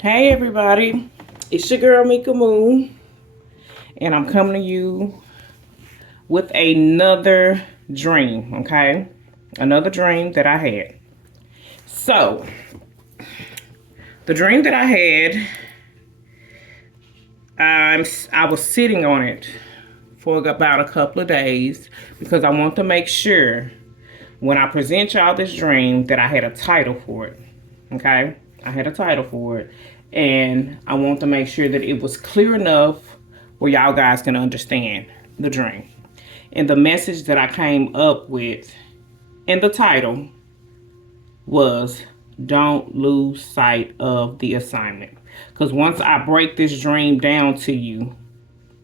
Hey everybody, it's your girl Mika Moon, and I'm coming to you with another dream, okay? Another dream that I had. So, the dream that I had, I was sitting on it for about a couple of days because I want to make sure when I present y'all this dream that I had a title for it, okay? I had a title for it, and I want to make sure that it was clear enough where y'all guys can understand the dream. And the message that I came up with in the title was don't lose sight of the assignment. Because once I break this dream down to you,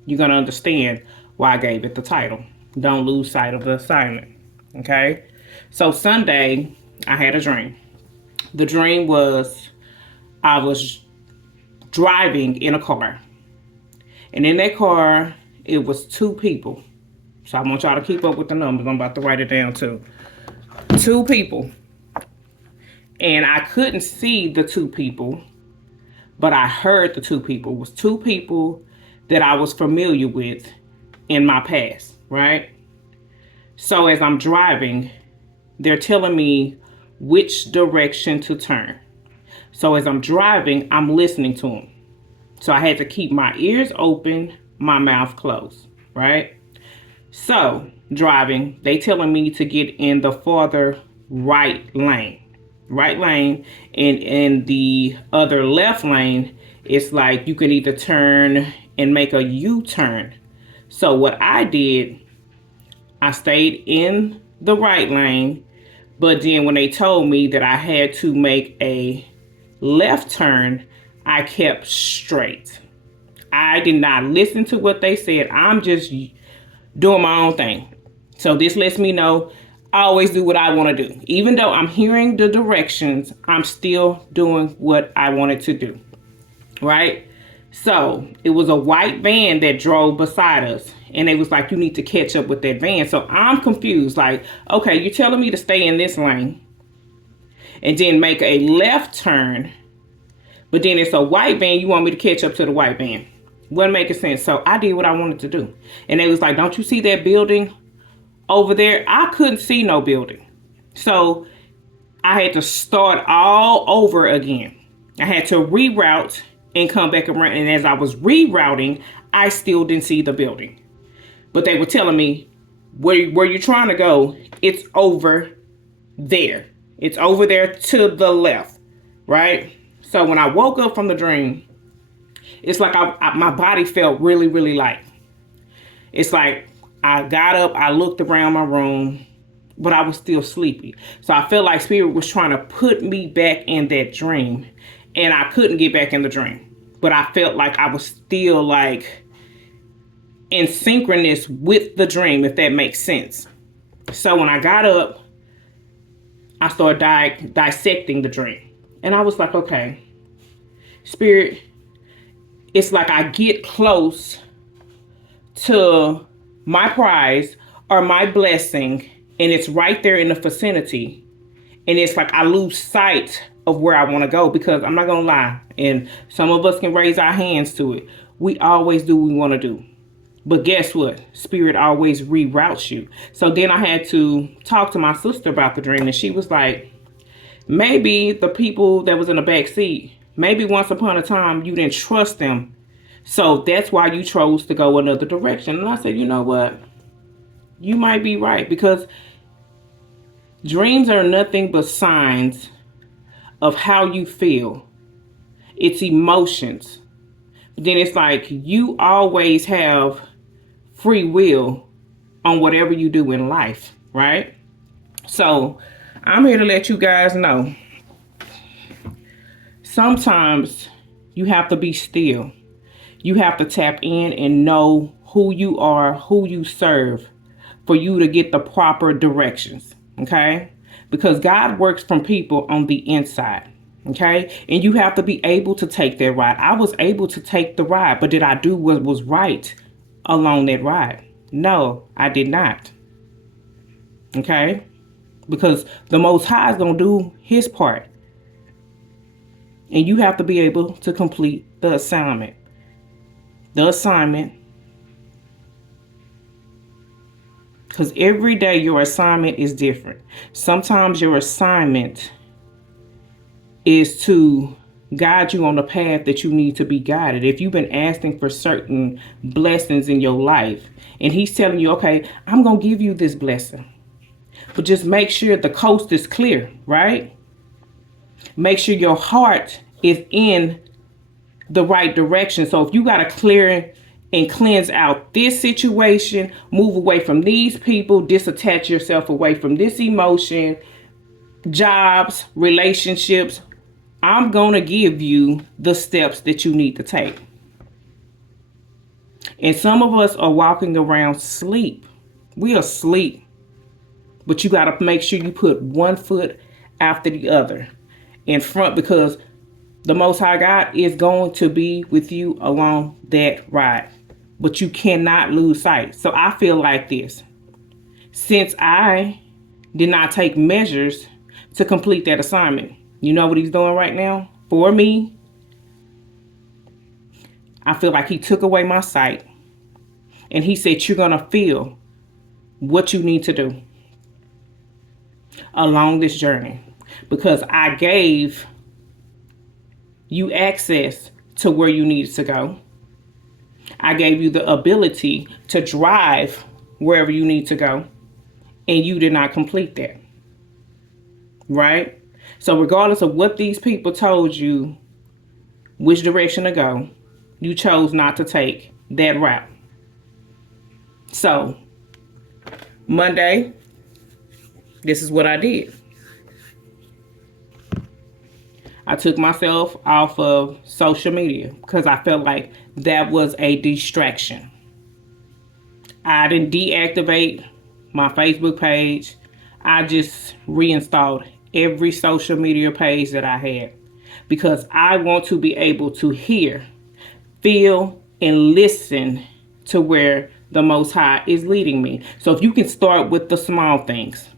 you're going to understand why I gave it the title. Don't lose sight of the assignment. Okay? So Sunday, I had a dream. The dream was I was driving in a car. And in that car, it was two people. So I want y'all to keep up with the numbers. I'm about to write it down too. Two people. And I couldn't see the two people, but I heard the two people. It was two people that I was familiar with in my past, right? So as I'm driving, they're telling me which direction to turn. So as I'm driving, I'm listening to them. So I had to keep my ears open, my mouth closed, right? So driving, they telling me to get in the farther right lane. Right lane, and in the other left lane, it's like you can either turn and make a U-turn. So what I did, I stayed in the right lane, but then when they told me that I had to make a left turn, I kept straight. I did not listen to what they said. I'm just doing my own thing. So this lets me know I always do what I want to do. Even though I'm hearing the directions, I'm still doing what I wanted to do. Right? So it was a white van that drove beside us. And they was like, you need to catch up with that van. So I'm confused. Like, okay, you're telling me to stay in this lane and then make a left turn. But then it's a white van. You want me to catch up to the white van. Wasn't making sense. So I did what I wanted to do. And they was like, don't you see that building over there? I couldn't see no building. So I had to start all over again. I had to reroute and come back around. And as I was rerouting, I still didn't see the building. But they were telling me, where you're trying to go, it's over there. It's over there to the left, right? So when I woke up from the dream, it's like my body felt really, really light. It's like I got up, I looked around my room, but I was still sleepy. So I felt like Spirit was trying to put me back in that dream, and I couldn't get back in the dream. But I felt like I was still like in synchronous with the dream, if that makes sense. So when I got up, I started dissecting the dream. And I was like, okay, Spirit, it's like I get close to my prize or my blessing, and it's right there in the vicinity. And it's like I lose sight of where I want to go, because I'm not going to lie. And some of us can raise our hands to it. We always do what we want to do. But guess what? Spirit always reroutes you. So then I had to talk to my sister about the dream, and she was like, maybe the people that was in the back seat, maybe once upon a time you didn't trust them. So that's why you chose to go another direction. And I said, you know what? You might be right, because dreams are nothing but signs of how you feel. It's emotions. Then it's like you always have free will on whatever you do in life, right? So I'm here to let you guys know, sometimes you have to be still. You have to tap in and know who you are, who you serve, for you to get the proper directions, okay? Because God works from people on the inside, okay? And you have to be able to take that ride. I was able to take the ride, but did I do what was right along that ride? No, I did not, okay? Because the Most High is going to do his part. And you have to be able to complete the assignment. The assignment. Because every day your assignment is different. Sometimes your assignment is to guide you on the path that you need to be guided. If you've been asking for certain blessings in your life, and he's telling you, okay, I'm going to give you this blessing, but just make sure the coast is clear, right? Make sure your heart is in the right direction. So if you got to clear and cleanse out this situation, move away from these people, disattach yourself away from this emotion, jobs, relationships, I'm going to give you the steps that you need to take. And some of us are walking around asleep. We are asleep. But you got to make sure you put one foot after the other in front, because the Most High God is going to be with you along that ride. But you cannot lose sight. So I feel like this. Since I did not take measures to complete that assignment, you know what he's doing right now for me? I feel like he took away my sight. And he said, you're going to feel what you need to do along this journey. Because I gave you access to where you needed to go. I gave you the ability to drive wherever you need to go. And you did not complete that. Right? So regardless of what these people told you, which direction to go, you chose not to take that route. So Monday, this is what I did. I took myself off of social media because I felt like that was a distraction. I didn't deactivate my Facebook page. I just reinstalled every social media page that I had because I want to be able to hear, feel, and listen to where the Most High is leading me. So if you can start with the small things.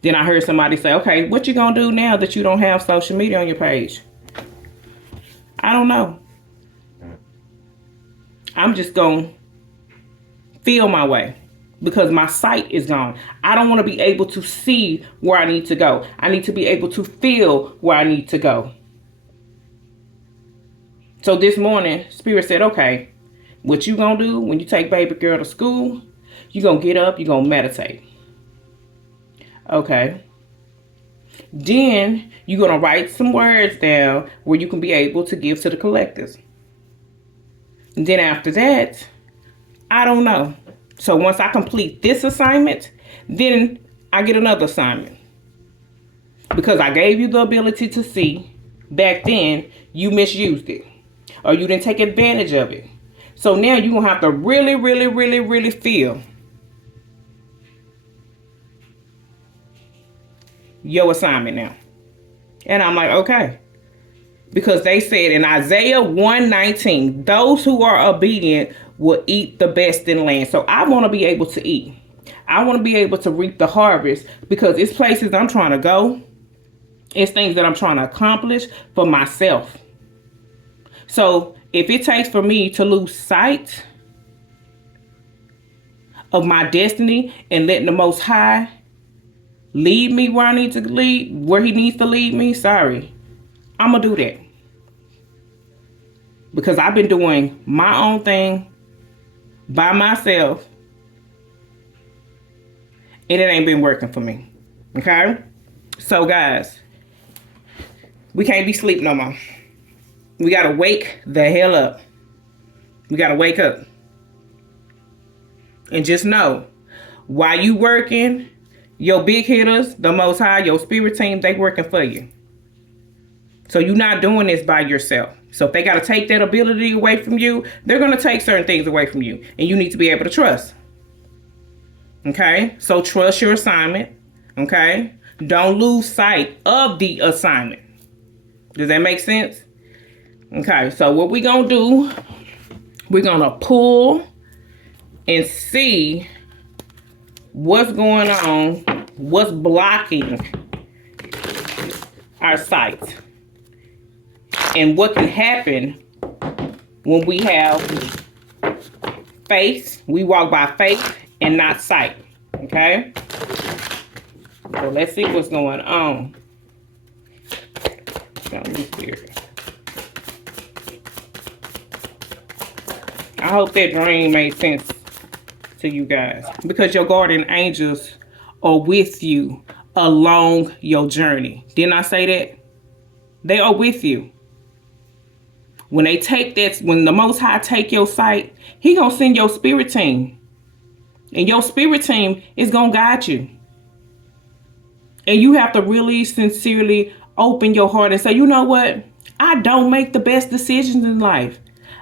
Then I heard somebody say, okay, what you gonna do now that you don't have social media on your page? I don't know. I'm just gonna feel my way because my sight is gone. I don't want to be able to see where I need to go. I need to be able to feel where I need to go. So this morning, Spirit said, okay, what you gonna do when you take baby girl to school? You gonna get up, you gonna meditate. Okay. Then you're going to write some words down where you can be able to give to the collectors. And then after that, I don't know. So once I complete this assignment, then I get another assignment. Because I gave you the ability to see. Back then, you misused it. Or you didn't take advantage of it. So now you're going to have to really, really, really, really feel your assignment now. And I'm like, okay. Because they said in Isaiah 1:19, those who are obedient will eat the best in the land. So I want to be able to eat. I want to be able to reap the harvest because it's places I'm trying to go. It's things that I'm trying to accomplish for myself. So if it takes for me to lose sight of my destiny and letting the Most High lead me where I need to lead, where he needs to lead me, sorry, I'm going to do that. Because I've been doing my own thing by myself. And it ain't been working for me. Okay? So guys, we can't be asleep no more. We got to wake the hell up. We got to wake up. And just know, while you working, your big hitters, the Most High, your spirit team, they working for you. So you're not doing this by yourself. So if they got to take that ability away from you, they're going to take certain things away from you. And you need to be able to trust. Okay? So trust your assignment. Okay? Don't lose sight of the assignment. Does that make sense? Okay. So what we're going to do, we're going to pull and see what's going on, what's blocking our sight. And what can happen when we have faith, we walk by faith and not sight. Okay? So let's see what's going on. Holy Spirit. I hope that dream made sense to you guys. Because your guardian angels are with you along your journey. Didn't I say that? They are with you. When they take that, when the Most High take your sight, he gonna send your spirit team. And your spirit team is gonna guide you. And you have to really sincerely open your heart and say, you know what? I don't make the best decisions in life.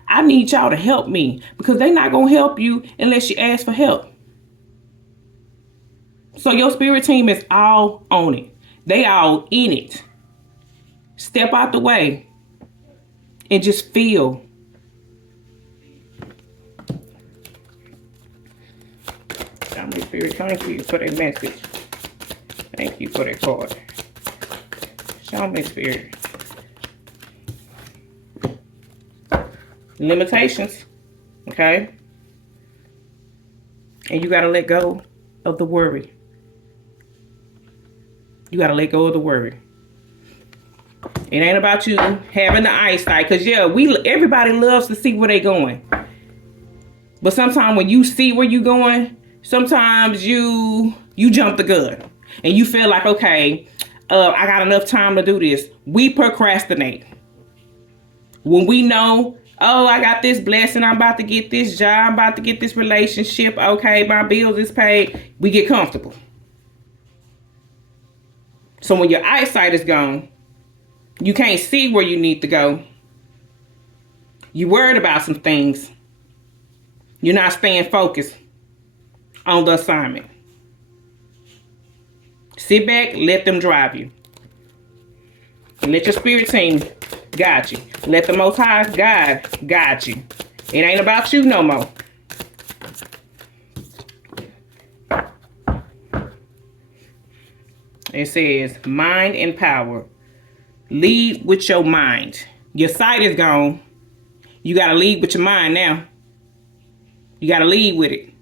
I need y'all to help me, because they're not gonna help you unless you ask for help. So your spirit team is all on it. They all in it. Step out the way and just feel. Holy Spirit, thank you for that message. Thank you for that card. Show me, Spirit. Limitations, okay? And you got to let go of the worry. You got to let go of the worry. It ain't about you having the eyesight, because yeah, everybody loves to see where they going. But sometimes when you see where you going, sometimes you jump the gun and you feel like, okay, I got enough time to do this. We procrastinate. When we know, oh, I got this blessing, I'm about to get this job, I'm about to get this relationship, okay, my bills is paid, we get comfortable. So when your eyesight is gone, you can't see where you need to go. You're worried about some things. You're not staying focused on the assignment. Sit back, let them drive you. Let your spirit team guide you. Let the Most High guide you. It ain't about you no more. It says, mind and power. Lead with your mind. Your sight is gone. You got to lead with your mind now. You got to lead with it.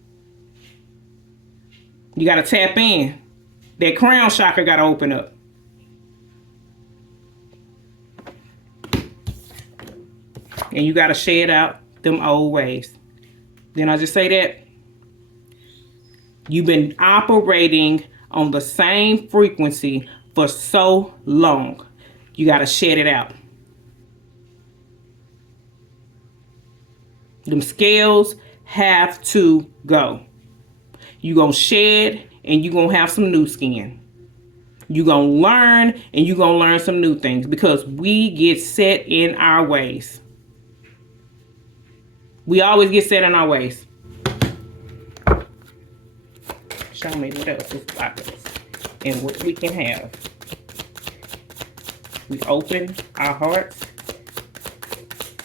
You got to tap in. That crown chakra got to open up. And you got to shed out them old ways. Then I just say that you've been operating on the same frequency for so long. You got to shed it out. Them scales have to go. You're going to shed and you're going to have some new skin. You're going to learn and you're going to learn some new things, because we get set in our ways. We always get set in our ways. Show me what else is blocking us and what we can have. We open our hearts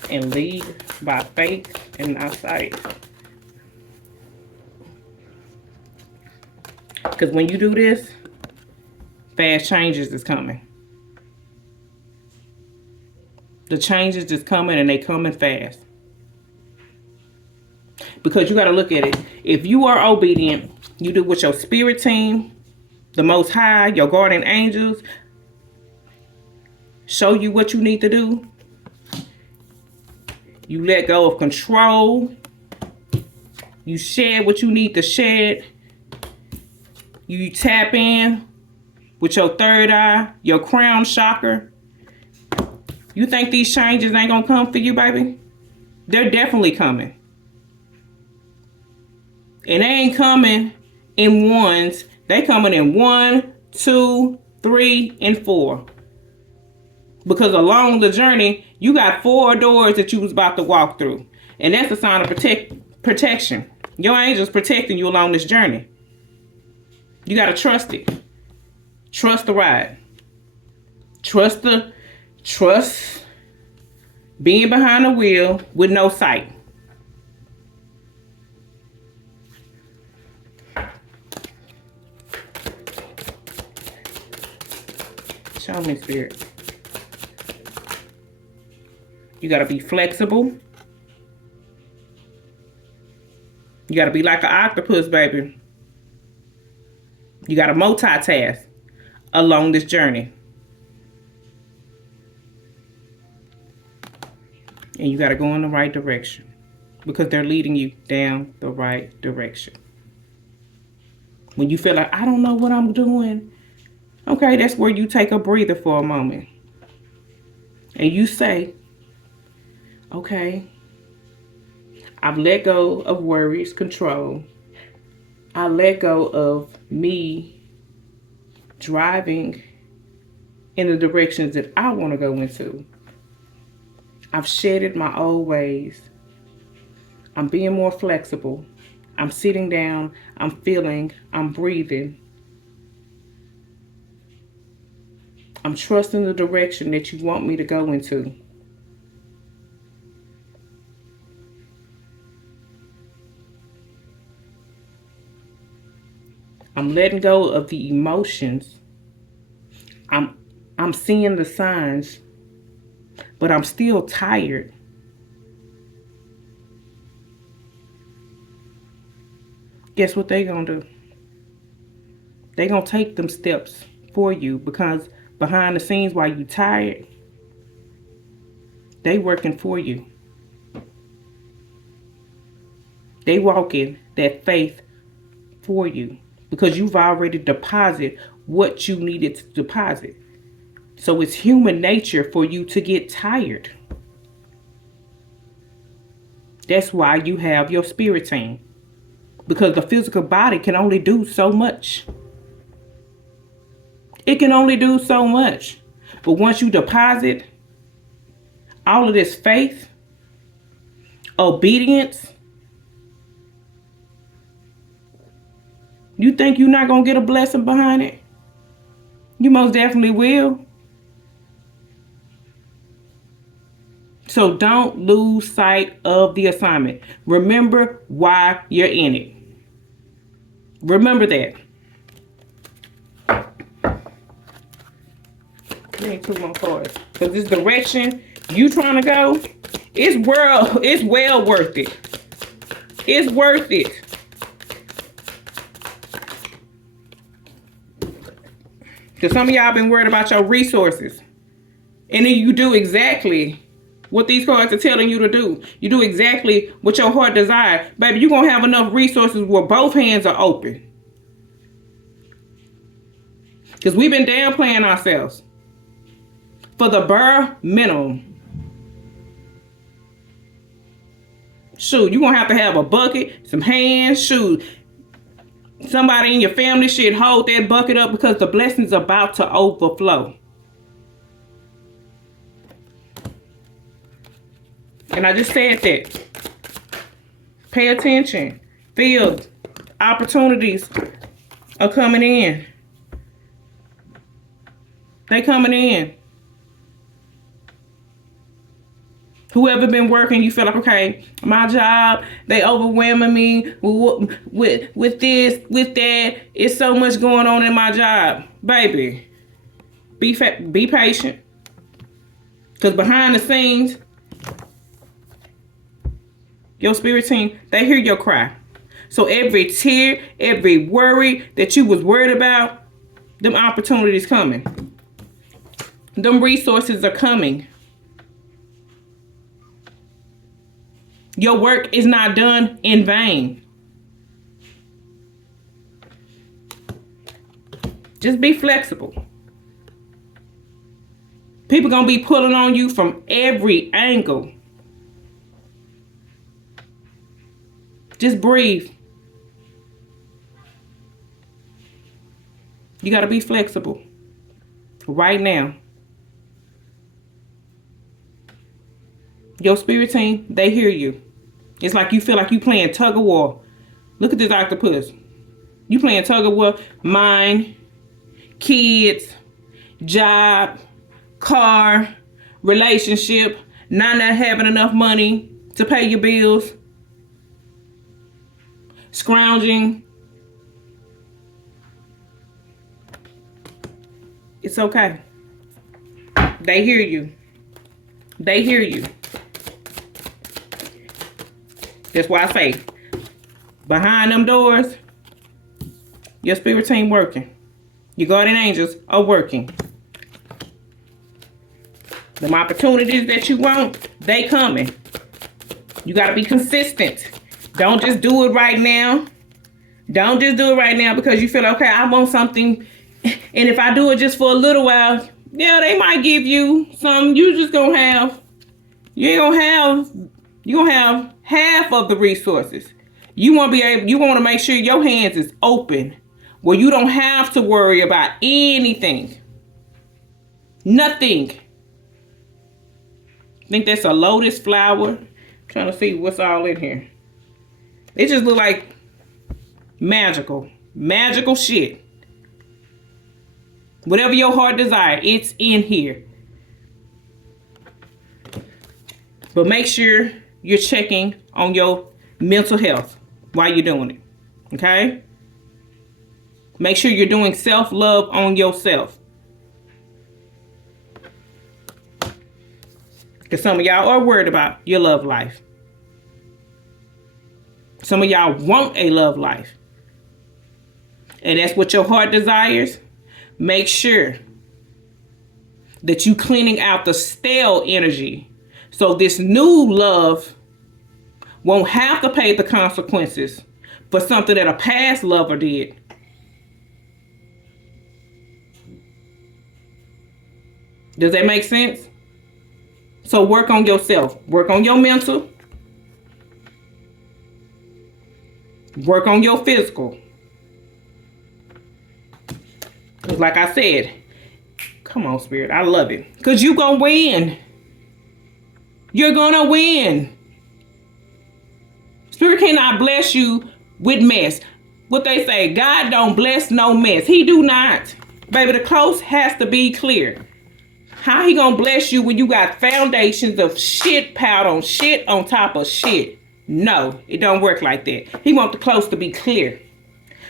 and lead by faith and not sight. Because when you do this, fast changes is coming. The changes is coming, and they coming fast. Because you got to look at it. If you are obedient, you do with your spirit team, the Most High, your guardian angels, show you what you need to do. You let go of control. You shed what you need to shed. You tap in with your third eye, your crown chakra. You think these changes ain't gonna come for you, baby? They're definitely coming. And they ain't coming in ones. They coming in 1, 2, 3, and 4. Because along the journey, you got 4 doors that you was about to walk through. And that's a sign of protection. Your angel's protecting you along this journey. You got to trust it. Trust the ride. Trust being behind the wheel with no sight. Show me, Spirit. You got to be flexible. You got to be like an octopus, baby. You got to multitask along this journey. And you got to go in the right direction because they're leading you down the right direction. When you feel like, I don't know what I'm doing, okay, that's where you take a breather for a moment. And you say, okay, I've let go of worries, control. I let go of me driving in the directions that I want to go into. I've shedded my old ways. I'm being more flexible. I'm sitting down. I'm feeling. I'm breathing. I'm trusting the direction that you want me to go into. I'm letting go of the emotions. I'm seeing the signs, but I'm still tired. Guess what they gonna do? They gonna take them steps for you because behind the scenes while you tired, they working for you. They walking that faith for you because you've already deposited what you needed to deposit. So it's human nature for you to get tired. That's why you have your spirit team. Because the physical body can only do so much. It can only do so much. But once you deposit all of this faith, obedience, you think you're not going to get a blessing behind it? You most definitely will. So don't lose sight of the assignment. Remember why you're in it. Remember that. I need 2 more cards. Because this direction you trying to go, it's well worth it. It's worth it. Because some of y'all been worried about your resources. And then you do exactly what these cards are telling you to do. You do exactly what your heart desires. Baby, you're going to have enough resources where both hands are open. Because we've been downplaying ourselves for the bare minimum. Shoot, you're going to have a bucket, some hands, shoot. Somebody in your family should hold that bucket up because the blessing's about to overflow. And I just said that. Pay attention. Feel opportunities are coming in. They coming in. Whoever been working, you feel like, okay, my job, they overwhelming me with this, with that. It's so much going on in my job. Baby, be patient. Because behind the scenes, your spirit team, they hear your cry. So every tear, every worry that you was worried about, them opportunities coming. Them resources are coming. Your work is not done in vain. Just be flexible. People gonna be pulling on you from every angle. Just breathe. You gotta be flexible right now. Your spirit team, they hear you. It's like you feel like you playing tug of war. Look at this octopus. You playing tug of war. Mind, kids, job, car, relationship, not having enough money to pay your bills, scrounging. It's okay. They hear you. They hear you. That's why I say, behind them doors, your spirit team working. Your guardian angels are working. The opportunities that you want, they coming. You got to be consistent. Don't just do it right now. Don't just do it right now because you feel, okay, I want something. And if I do it just for a little while, yeah, they might give you some. You just gonna have, you gonna have half of the resources. You want to make sure your hands is open where you don't have to worry about anything. Nothing. I think that's a lotus flower. I'm trying to see what's all in here. It just look like magical shit. Whatever your heart desire, it's in here. But make sure you're checking on your mental health while you're doing it. Okay? Make sure you're doing self-love on yourself. Because some of y'all are worried about your love life. Some of y'all want a love life. And that's what your heart desires. Make sure that you cleaning out the stale energy so this new love won't have to pay the consequences for something that a past lover did. Does that make sense? So work on yourself. Work on your mental. Work on your physical. Because like I said, come on, Spirit, I love it. Because you're going to win. You're going to win. Spirit cannot bless you with mess. What they say, God don't bless no mess. He do not. Baby, the coast has to be clear. How he gonna bless you when you got foundations of shit piled on top of shit? No, it don't work like that. He want the coast to be clear.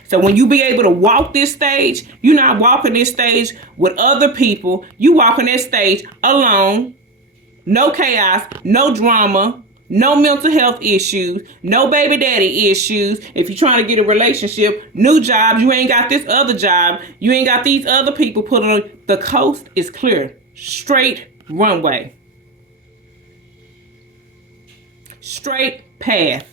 So when you be able to walk this stage, you're not walking this stage with other people. You walking this stage alone. No chaos, no drama, no mental health issues, no baby daddy issues. If you're trying to get a relationship, new jobs, you ain't got this other job. You ain't got these other people put on. The coast is clear. Straight runway. Straight path.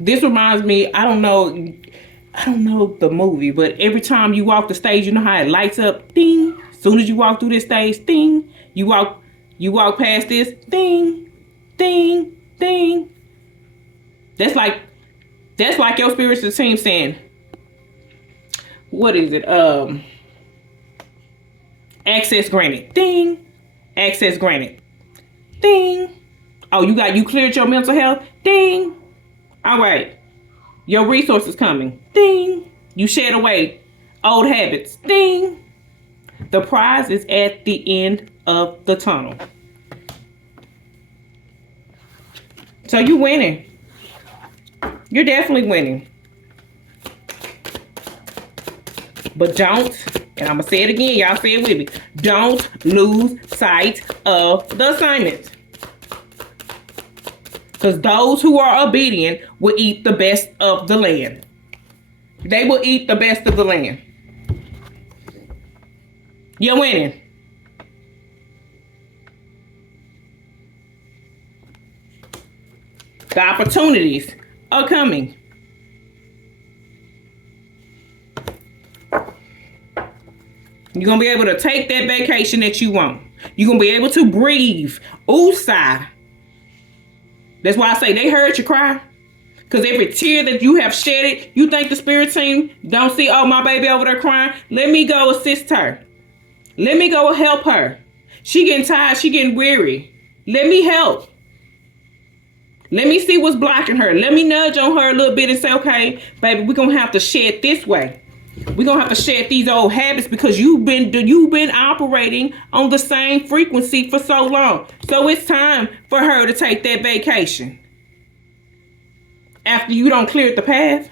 This reminds me, I don't know the movie, but every time you walk the stage, you know how it lights up, ding. As soon as you walk through this stage, ding. You walk past this, ding, ding, ding. That's like your spiritual team saying, what is it? Access granted. Ding. Access granted. Ding. Oh, you cleared your mental health? Ding. All right. Your resources coming. Ding. You shed away old habits. Ding. The prize is at the end of the tunnel. So you winning. You're definitely winning. But don't, and I'm going to say it again, y'all say it with me, don't lose sight of the assignment. Because those who are obedient will eat the best of the land. They will eat the best of the land. You're winning. The opportunities are coming. You're going to be able to take that vacation that you want. You're going to be able to breathe. Ooh, sigh. That's why I say they heard you cry. Because every tear that you have shedded, you think the spirit team don't see, oh, my baby over there crying. Let me go assist her. Let me go help her. She getting tired. She getting weary. Let me help. Let me see what's blocking her. Let me nudge on her a little bit and say, okay, baby, we're going to have to shed this way. We're going to have to shed these old habits because you've been operating on the same frequency for so long. So it's time for her to take that vacation. After you don't clear the path.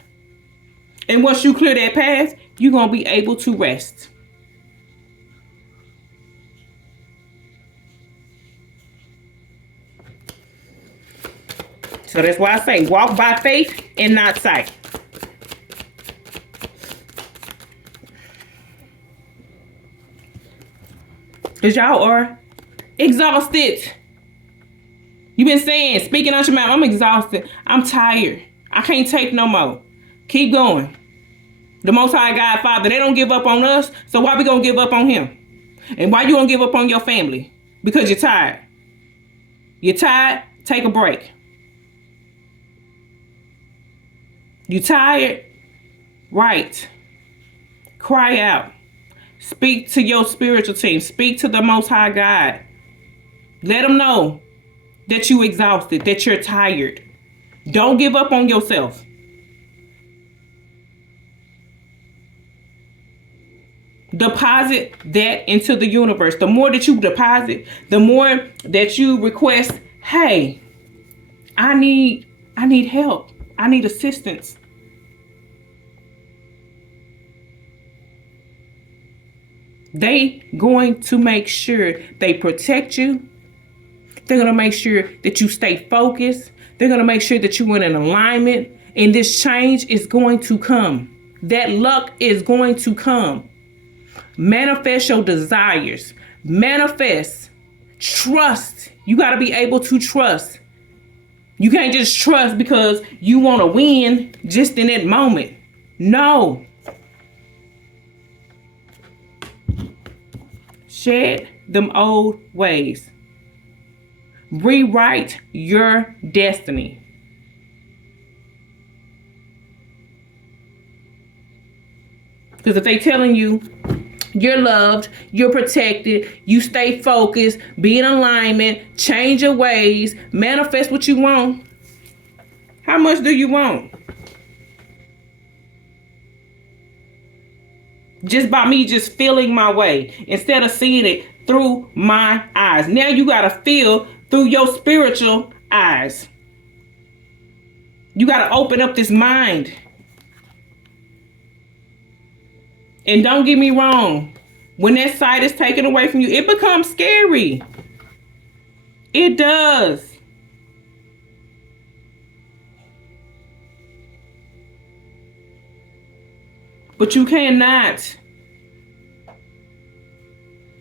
And once you clear that path, you're going to be able to rest. So that's why I say walk by faith and not sight. Because y'all are exhausted. You've been saying, speaking out your mouth, I'm exhausted. I'm tired. I can't take no more. Keep going. The Most High God, Father, they don't give up on us. So why we gonna give up on him? And why you gonna give up on your family? Because you're tired. You're tired? Take a break. You tired? Right. Cry out. Speak to your spiritual team. Speak to the Most High God. Let them know that you exhausted, that you're tired. Don't give up on yourself. Deposit that into the universe. The more that you deposit, the more that you request, hey, I need help. I need assistance. They going to make sure they protect you. They're going to make sure that you stay focused. They're going to make sure that you're in an alignment. And this change is going to come. That luck is going to come. Manifest your desires. Manifest. Trust. You got to be able to trust. You can't just trust because you want to win just in that moment. No. Shed them old ways. Rewrite your destiny. Because if they telling you you're loved, you're protected, you stay focused, be in alignment, change your ways, manifest what you want, how much do you want? Just by me just feeling my way instead of seeing it through my eyes. Now you got to feel through your spiritual eyes. You got to open up this mind. And don't get me wrong. When that sight is taken away from you, it becomes scary. It does. But you cannot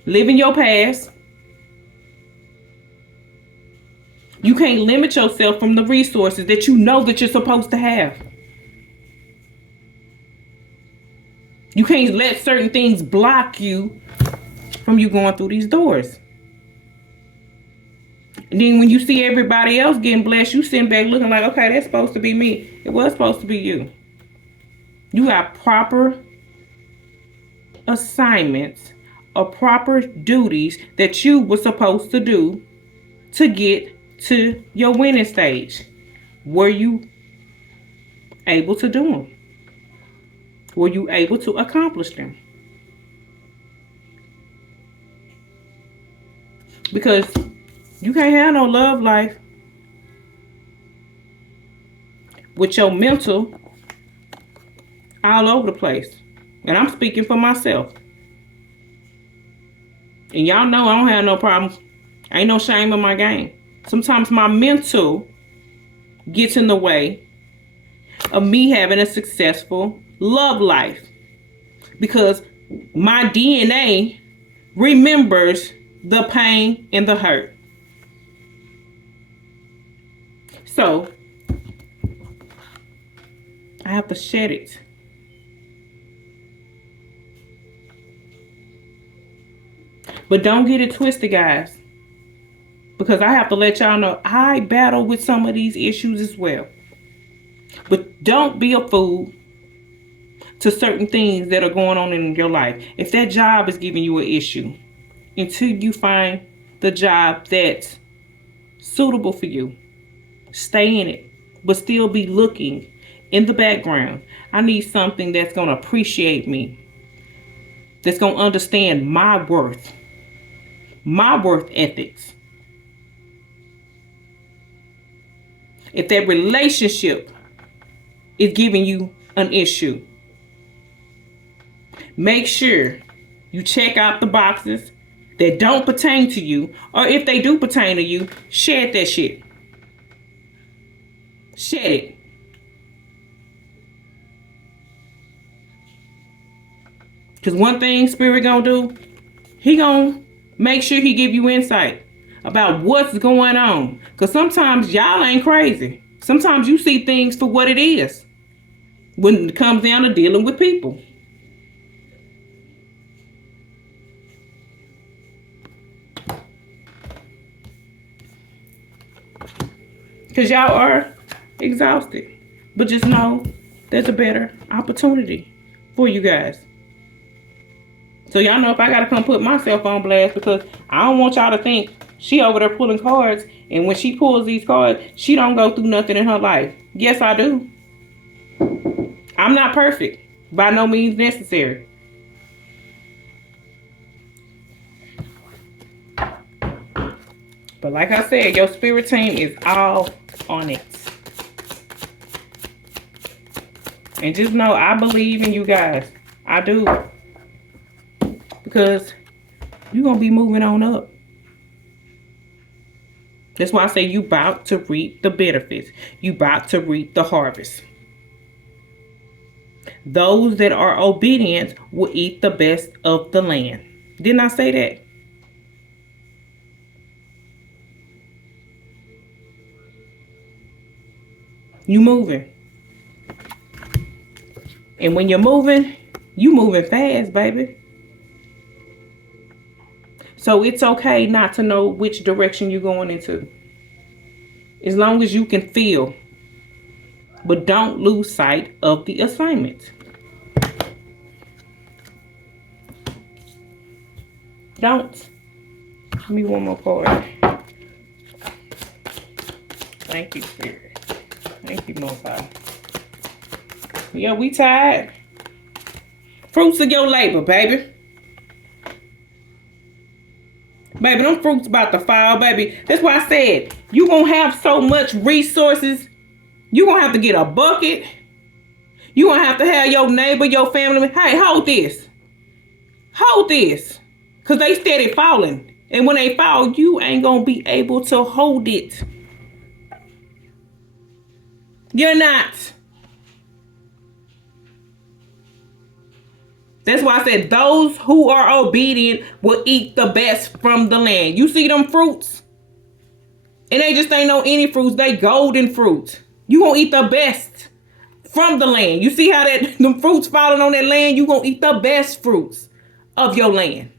live in your past. You can't limit yourself from the resources that you know that you're supposed to have. You can't let certain things block you from you going through these doors. And then when you see everybody else getting blessed, you sitting back looking like, okay, that's supposed to be me. It was supposed to be you. You got proper assignments or proper duties that you were supposed to do to get to your winning stage. Were you able to do them? Were you able to accomplish them? Because you can't have no love life with your mental all over the place. And I'm speaking for myself. And y'all know I don't have no problems. Ain't no shame in my game. Sometimes my mental gets in the way of me having a successful love life. Because my DNA remembers the pain and the hurt. So I have to shed it. But don't get it twisted, guys. Because I have to let y'all know I battle with some of these issues as well. But don't be a fool to certain things that are going on in your life. If that job is giving you an issue, until you find the job that's suitable for you, stay in it. But still be looking in the background. I need something that's going to appreciate me. That's going to understand my worth. My worth ethics. If that relationship is giving you an issue, make sure you check out the boxes that don't pertain to you. Or if they do pertain to you, shed that shit. Shed it. Because one thing Spirit gonna do, he gonna make sure he give you insight about what's going on. Because sometimes y'all ain't crazy. Sometimes you see things for what it is when it comes down to dealing with people. Because y'all are exhausted. But just know there's a better opportunity for you guys. So y'all know if I gotta come put myself on blast, because I don't want y'all to think she over there pulling cards, and when she pulls these cards, she don't go through nothing in her life. Yes, I do. I'm not perfect. By no means necessary. But like I said, your spirit team is all on it. And just know I believe in you guys. I do. Because you're going to be moving on up. That's why I say you about to reap the benefits. You about to reap the harvest. Those that are obedient will eat the best of the land. Didn't I say that? You moving. And when you're moving, you moving fast, baby. So it's okay not to know which direction you're going into. As long as you can feel. But don't lose sight of the assignment. Don't. Give me one more card. Thank you, Spirit. Thank you, Most High. Yeah, we tired. Fruits of your labor, baby. Baby, them fruits about to fall, baby. That's why I said, you gonna have so much resources. You gonna have to get a bucket. You gonna have to have your neighbor, your family. Hey, hold this. Hold this. Because they steady falling. And when they fall, you ain't gonna be able to hold it. You're not. That's why I said those who are obedient will eat the best from the land. You see them fruits? And they just ain't no any fruits. They golden fruits. You gonna eat the best from the land. You see how that them fruits falling on that land? You gonna eat the best fruits of your land.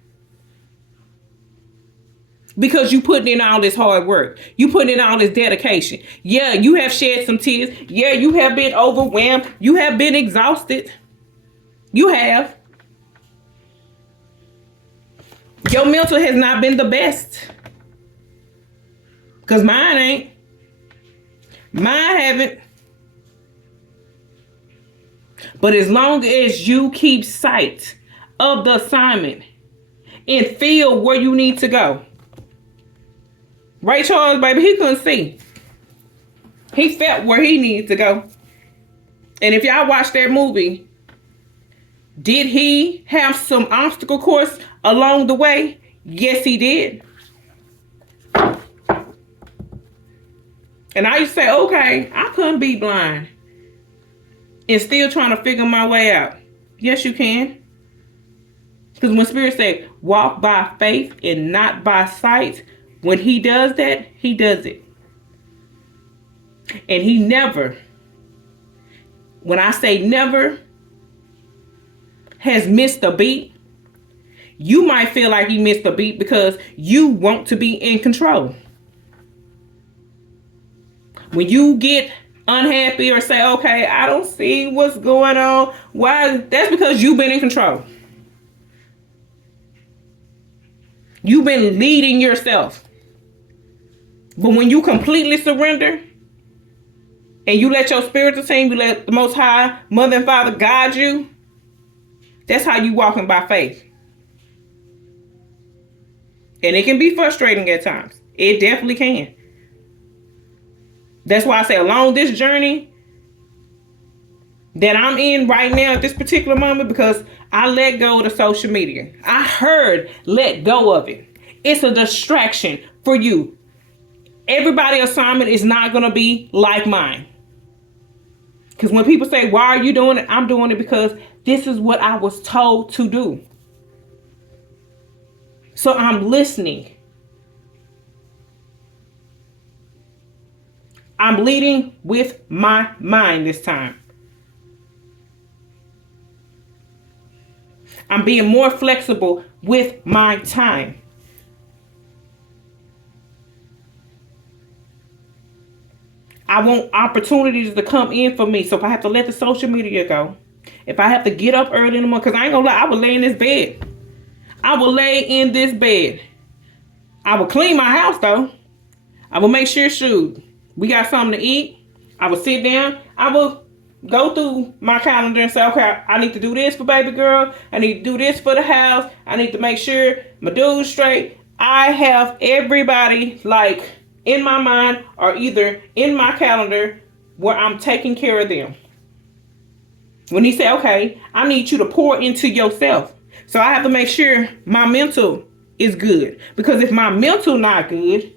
Because you putting in all this hard work. You putting in all this dedication. Yeah, you have shed some tears. Yeah, you have been overwhelmed. You have been exhausted. You have. Your mental has not been the best. Because mine ain't. Mine haven't. But as long as you keep sight of the assignment and feel where you need to go. Ray Charles, baby, he couldn't see. He felt where he needed to go. And if y'all watch that movie, did he have some obstacle course along the way? Yes, he did. And I used to say, okay, I couldn't be blind and still trying to figure my way out. Yes, you can. Because when Spirit said, walk by faith and not by sight, when he does that, he does it. And he never, when I say never, has missed a beat. You might feel like he missed a beat because you want to be in control. When you get unhappy or say, okay, I don't see what's going on. Why? That's because you've been in control. You've been leading yourself. But when you completely surrender and you let your spiritual team, you let the Most High, Mother and Father guide you, that's how you walking by faith. And it can be frustrating at times. It definitely can. That's why I say along this journey that I'm in right now at this particular moment, because I let go of the social media. I heard let go of it. It's a distraction for you. Everybody's assignment is not going to be like mine. Because when people say, why are you doing it? I'm doing it because this is what I was told to do. So I'm listening. I'm leading with my mind this time. I'm being more flexible with my time. I want opportunities to come in for me. So if I have to let the social media go, if I have to get up early in the morning, because I ain't gonna lie, I would lay in this bed. I will lay in this bed. I will clean my house though. I will make sure, shoot, we got something to eat. I will sit down. I will go through my calendar and say, okay, I need to do this for baby girl. I need to do this for the house. I need to make sure my dude's straight. I have everybody like in my mind or either in my calendar where I'm taking care of them. When he said, okay, I need you to pour into yourself. So I have to make sure my mental is good. Because if my mental not good,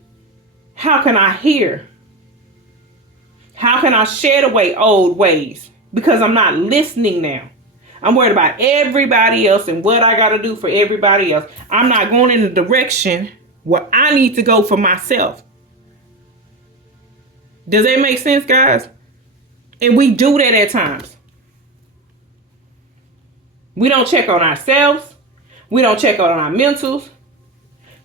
how can I hear? How can I shed away old ways? Because I'm not listening now. I'm worried about everybody else and what I got to do for everybody else. I'm not going in the direction where I need to go for myself. Does that make sense, guys? And we do that at times. We don't check on ourselves. We don't check on our mentals.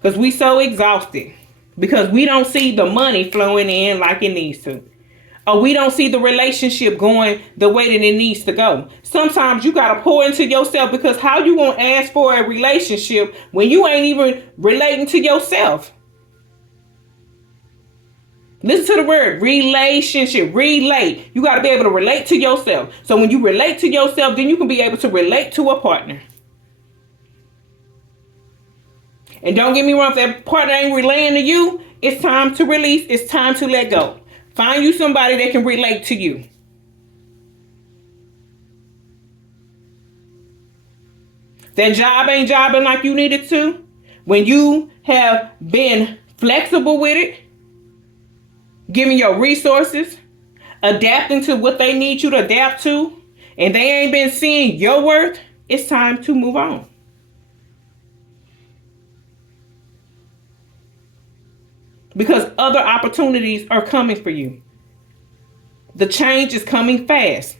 Because we so exhausted. Because we don't see the money flowing in like it needs to. Or we don't see the relationship going the way that it needs to go. Sometimes you got to pour into yourself, because how you going to ask for a relationship when you ain't even relating to yourself? Listen to the word relationship. Relate. You got to be able to relate to yourself. So when you relate to yourself, then you can be able to relate to a partner. And don't get me wrong, if that partner ain't relaying to you, it's time to release. It's time to let go. Find you somebody that can relate to you. That job ain't jobbing like you needed to. When you have been flexible with it, giving your resources, adapting to what they need you to adapt to, and they ain't been seeing your worth, it's time to move on. Because other opportunities are coming for you. The change is coming fast.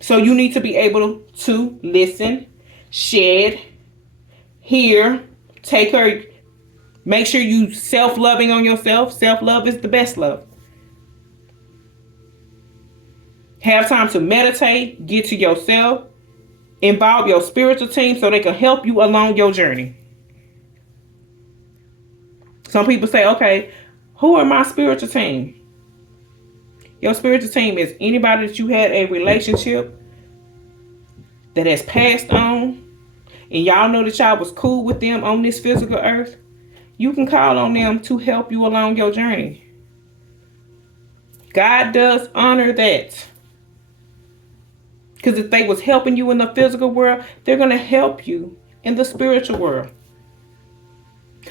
So you need to be able to listen, shed, hear, take her, make sure you self-loving on yourself. Self-love is the best love. Have time to meditate, get to yourself, involve your spiritual team so they can help you along your journey. Some people say, okay, who are my spiritual team? Your spiritual team is anybody that you had a relationship that has passed on, and y'all know that y'all was cool with them on this physical earth. You can call on them to help you along your journey. God does honor that. Because if they was helping you in the physical world, they're going to help you in the spiritual world.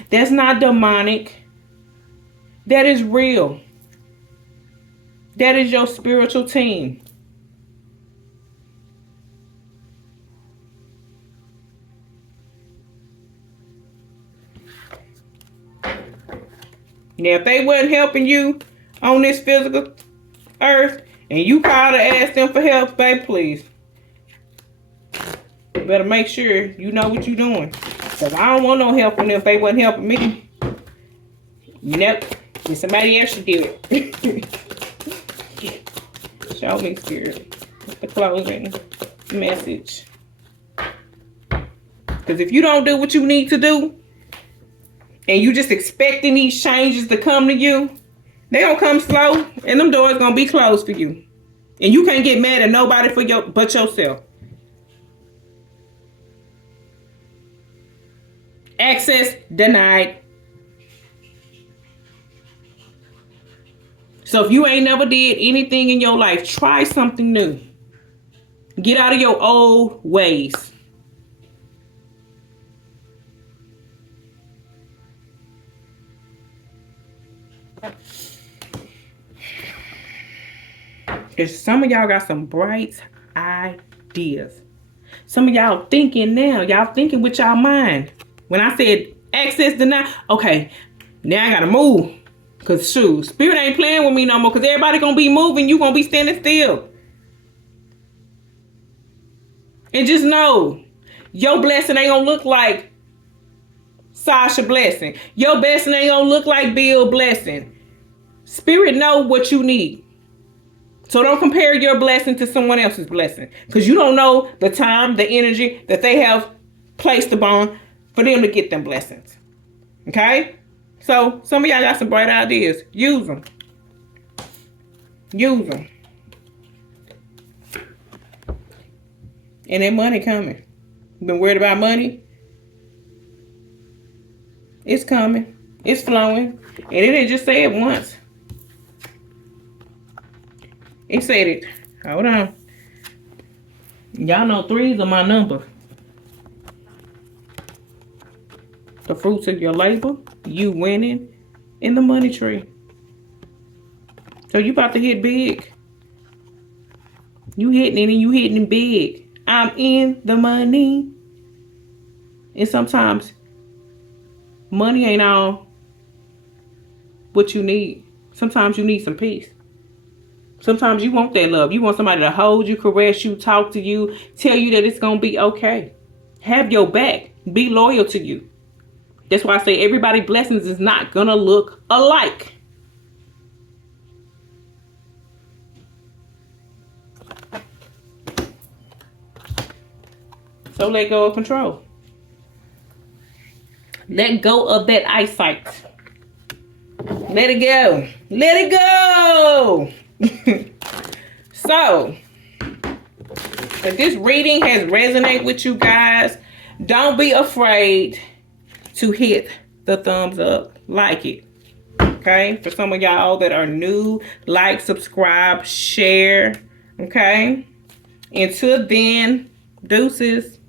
That's not demonic. That is real. That is your spiritual team. Now, if they wasn't helping you on this physical earth, and you call to ask them for help, baby, please. You better make sure you know what you're doing. Because I don't want no help from them if they wasn't helping me. You know, if somebody else should do it. Show me, Spirit. The closing message. Because if you don't do what you need to do, and you just expecting these changes to come to you, they gonna come slow, and them doors gonna be closed for you. And you can't get mad at nobody but yourself. Access denied. So if you ain't never did anything in your life, try something new. Get out of your old ways. Because some of y'all got some bright ideas. Some of y'all thinking now. Y'all thinking with y'all mind. When I said access denied, okay, now I gotta move. Because shoot, spirit ain't playing with me no more. Because everybody gonna be moving. You gonna be standing still. And just know, your blessing ain't gonna look like Sasha blessing. Your blessing ain't gonna look like Bill blessing. Spirit know what you need. So don't compare your blessing to someone else's blessing. Because you don't know the time, the energy that they have placed upon for them to get them blessings. Okay? So some of y'all got some bright ideas. Use them. Use them. And that money coming. You been worried about money? It's coming. It's flowing. And it didn't just say it once. It said it. Hold on. Y'all know 3s are my number. The fruits of your labor, you winning, in the money tree. So you about to hit big. You hitting it and you hitting big. I'm in the money. And sometimes money ain't all what you need. Sometimes you need some peace. Sometimes you want that love. You want somebody to hold you, caress you, talk to you, tell you that it's going to be okay. Have your back. Be loyal to you. That's why I say everybody's blessings is not going to look alike. So let go of control. Let go of that eyesight. Let it go. Let it go. So, if this reading has resonated with you guys, don't be afraid to hit the thumbs up. Like it. Okay? For some of y'all that are new, like, subscribe, share. Okay? Until then, deuces.